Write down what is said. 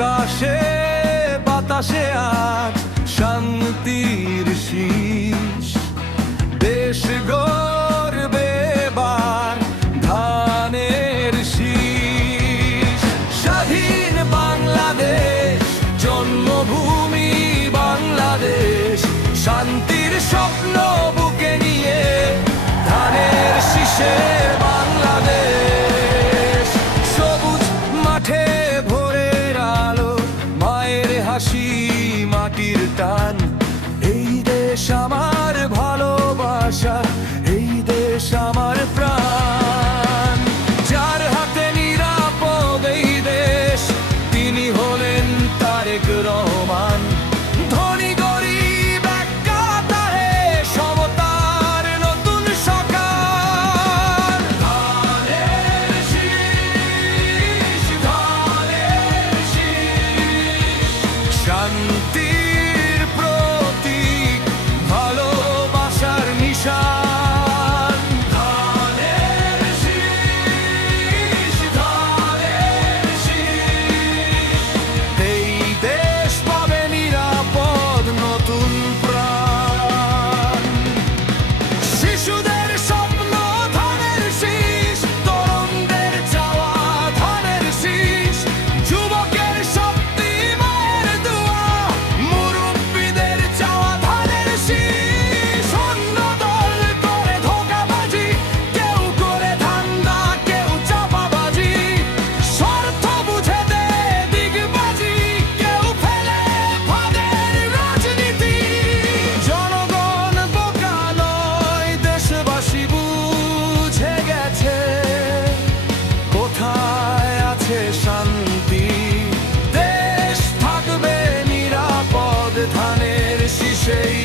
আকাশে বাতাসে আজ শান্তির শীষ। দেশ গর্বে এবার ধানের শীষ। স্বাধীন বাংলাদেশ, জন্মভূমি বাংলাদেশ, শান্তির স্বপ্ন বুকে নিয়ে ধানের শীষে বাংলাদেশ। সবুজ মাঠে ভোরের আলো, মায়ের হাসি, মাটির টান, এই দেশ আমার ভালোবাসা, এই দেশ আমার প্রাণ। যার হাতে নিরাপদ এই দেশ, তিনি হলেন তারেক রহমান। ধনী গরিব এক কাতারে, সমতার নতুন সকাল। ধানের শীষ, ধানের শীষ, শান্তির প্রতীক, ভালোবাসার নিশান। ধানের শীষ, ধানের শীষ, এই দেশ পাবে নিরাপদ নতুন প্রাণ। শিশুদের স্বপ্ন ধানের শীষ, তরুণদের চাওয়া ধানের শীষ, যুবকের শক্তি মায়ের দোয়া, মুরব্বীদের চাওয়া ধানের শীষ। অন্য দল করে ধোঁকাবাজি, কেউ করে ধান্দা, কেউ চাপাবাজি, স্বার্থ বুঝে দেয় দিগবাজি, কেউ ফেলে ফাঁদের রাজনীতি। জনগণ বোকা নয়, দেশবাসী বুঝে গেছে কোথায় আছে শান্তি। দেশ থাকবে নিরাপদ ধানের শীষেই